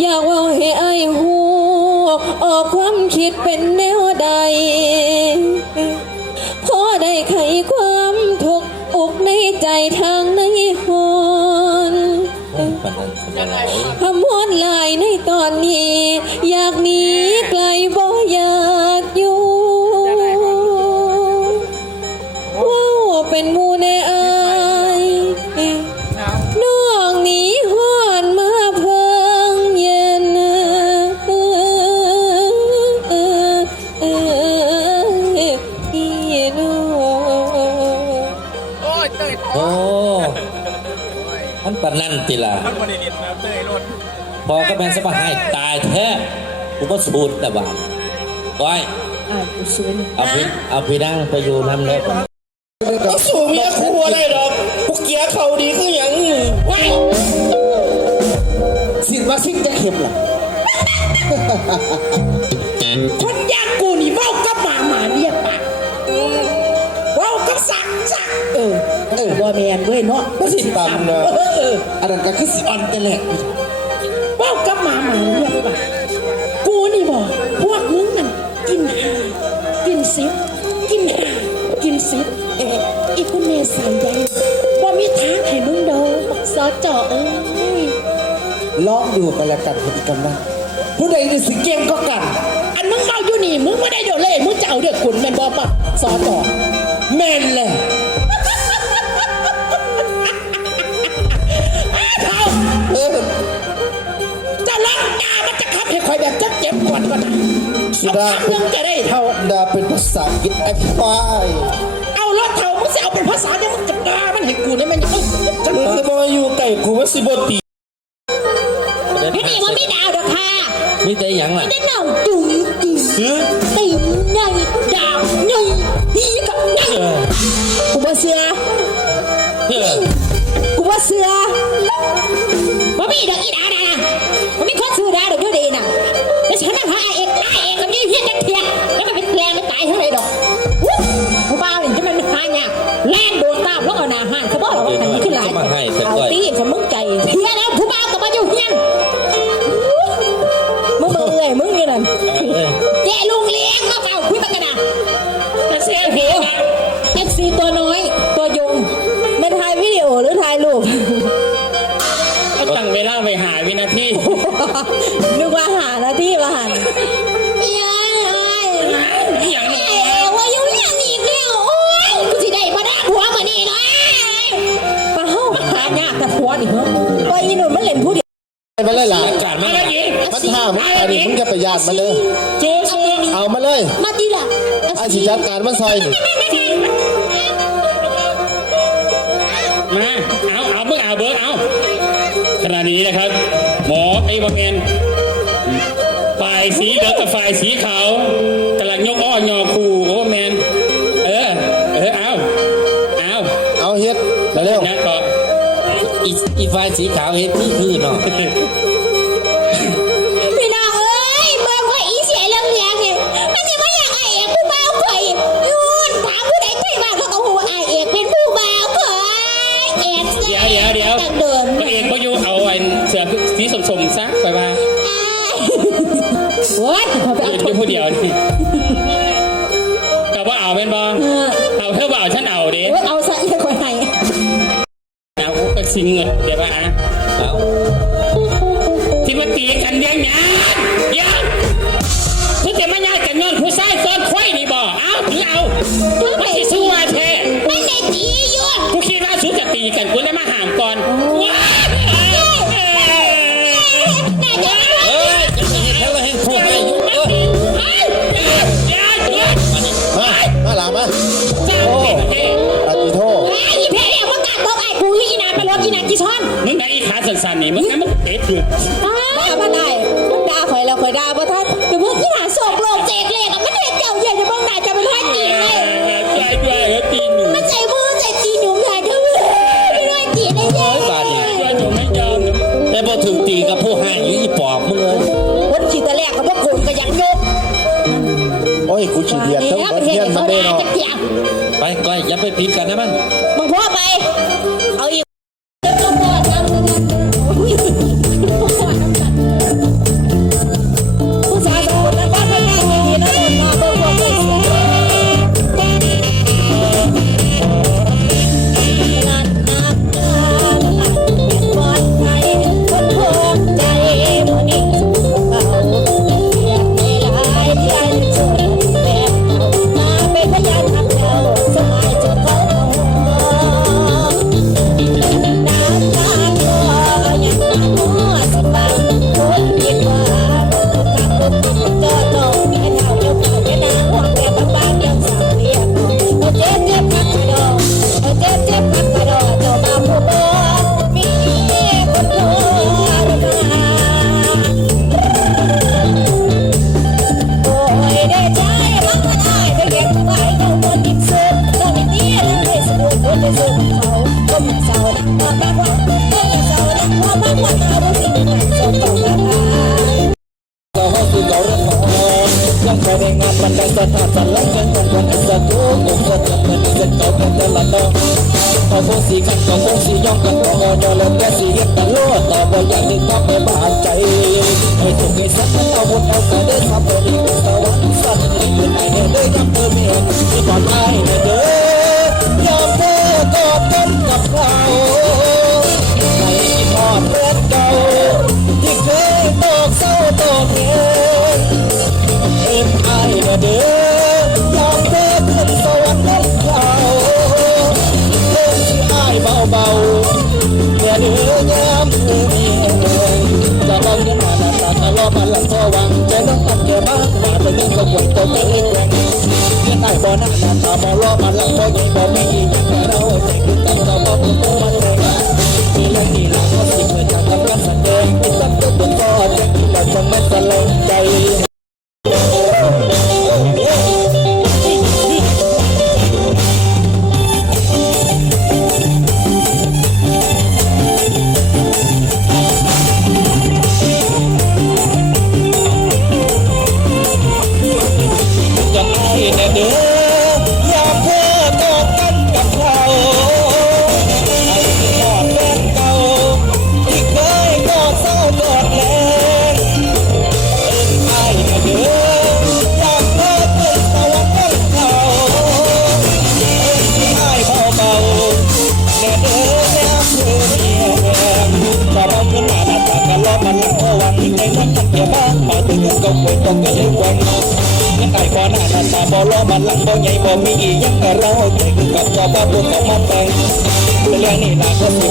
อยากเว่าให้ไอ้ายหูออกความคิดเป็นแนวใดพอได้ไขความทุกข์อกในใจทางในหนปานนั้นสบายคำวอนหลายในตอนนี้ อยากหนีไกลบ่อยาก ติล่ะมันบ่ได้เด็ดนะเต้ยรถพอก็แม่นสบายตายแท้กูก็สูดแต่บาดก้อยอ่ากูซื้อนี่เอาพี่เอาพี่นั่งไปอยู่น้ำเลยก็สูงเมียครัวได้ดอกพวกเกียร์เขาดีคืออย่างว้ายสิว่าซิ่งจะเข็มล่ะคนยากกูนี่เว้ากับหมาหมาเรียกปากเว้ากับสักสักเออเออบ่แมนเว้ยเนาะก็สิตำเนาะเออเอออันนั้นก็คือสิออนแต่แหลกเว้ากับหมาหมาเรียกปากกูนี่บอกพวกมึงมันกินหากินซิบกินหากินซิบเอออีกูเมสายใยบ่มีทางให้มึงโดนบักซอจ่อเอ้ยลองดูกันแล้วกันพฤติกรรมว่าผู้ใดนี่สิเก่งก็กัน อันมึงเมาอยู่นี่มึงไม่ได้โดนเล่มึงจะเอาเด็กขุนแม่นบ่ปักซอจ่อแม่นเลย จ็บๆก่อนก็ได้สุดาเอาพักนึงจะได้เท่า ดาเป็นภาษาอังกฤษไอ้ฝ้ายเอารถเท่ามึงจะเอาเป็นภาษาเนี่ยมึงจะด่ามันให้กูเนี่ยมันยังไม่จะมึงจะมาอยู่ใกล้กูว่าสิบตีพี่นี่ว่าไม่ดาวดอกค่ะมีแต่หยังล่ะแต่น้องจุ๋มจิ๋มหือติ่มใหญ่ดาวใหญ่ฮีกับใหญ่กูบ่เสือเพื่อกูบ่เสือว่ามีดอกอีดาดาว่า ตั้งเวลาไปหาวินาทีนึกว่าหาหน้าที่มาหันยังไงอีหยังเอ๋ว่าอยู่ยังอีกแล้วโอ้ยกูสิได้มาได้ผัวมานี่เนาะมาเฮ้ามาหายากแต่ผัวนี่เหรอไปอีหนุ่มมันเล่นผู้เดียวไปมาเลยล่ะอากาศมันอะไรอีกมันท่ามึงอันนี้มึงจะไปยาดมาเลย จูจูเอามาเลยมาดีล่ะไอ้สิจัดการมันซอยนี่มา เอา เอาเบิร์เอาเบิร์เอา ขณะนี้นะครับ หมอไอ้บางเงินฝ่ายสีเหลืองกับฝ่ายสีขาวกำลังยกอ้อยอคูโอ้แมนเออเออเอาเอาเอาเฮ็ดมาเร็วนะต่ออีอีไฟสีขาวเฮ็ดนี่คือเนาะ สมๆซะไปว่าโอ๊ยเขาไปเอเอาออยู่ผู้เดียวนี่แต่ว่าเอาเป็นบอเออเอาเท่าบ่าฉันเอาดิโอ๊ยเอาซะอีกคนไหนเอาก็สิงเงินเดี๋ยวป่ะเอาที่มาตีกันยังไงยังาสั้นๆนี่มึงให้มันเตะถึกบ้าบ้าได้มึงด่าข่อยแล้วข่อยด่าบ่ทันเดี๋ยวพวกที่หาโศกโลกเจกเลกอะมันเห็นเจ้าเย็นจะบ้องด่าจะไปทอดจีนเลยใจด้วยแล้วตีหนูมันใส่มือใส่ตีหนุ่มใหญ่ทั้งเลยไม่ได้จีได้ยัร้งอยบาทนี่ด้วยหนูไม่ยอมแต่พอถึงตีกับผู้ให้อยู่ปอบมึงเอ้ยวันขี่ตะแรกกับพวกกูก็ยังยกโอ้ยกูขี้เดียดทั้งแล้วเบิปดระเทศเฮียนมัเขานได้ด่าเนาะไปก้อยอย่าไปผิดกันนะมันมึงพ่อไป สีกันก็คงสีย่องกันก็อ่อนยอแล้วก็สีเย็บต่ล้อต่อบ่ยากนี้ก็ไบาดใจให้ตรงให้สักมันเอาบุญเอาแต่ได้ทำตัวดีเป็นสวรรค์สัตว์ให้อยู่นเนี่ยได้รับเธอเมียที่ปลอดภัยในเด้อ พอวังใจน้องตัดเก่บ้านาแต่ต้องก็ควรตัวเป็นเล็กแรงเงินไอบ่หน้าหน้าตาบ่รอมาหลังบ่อยิงบ่ อวันที่ใจมันตัดเกี่ยวบ้างมาถึงเงินก็ควรต้องกันเลยควันยังไงก่อหน้าหน้าตาบ่ล้อมันหลังบ่ใหญ่บ่มีอียังก็เราใจกับก็บ่บุญก็มาแต่งเรื่องนี้น่าก็สิ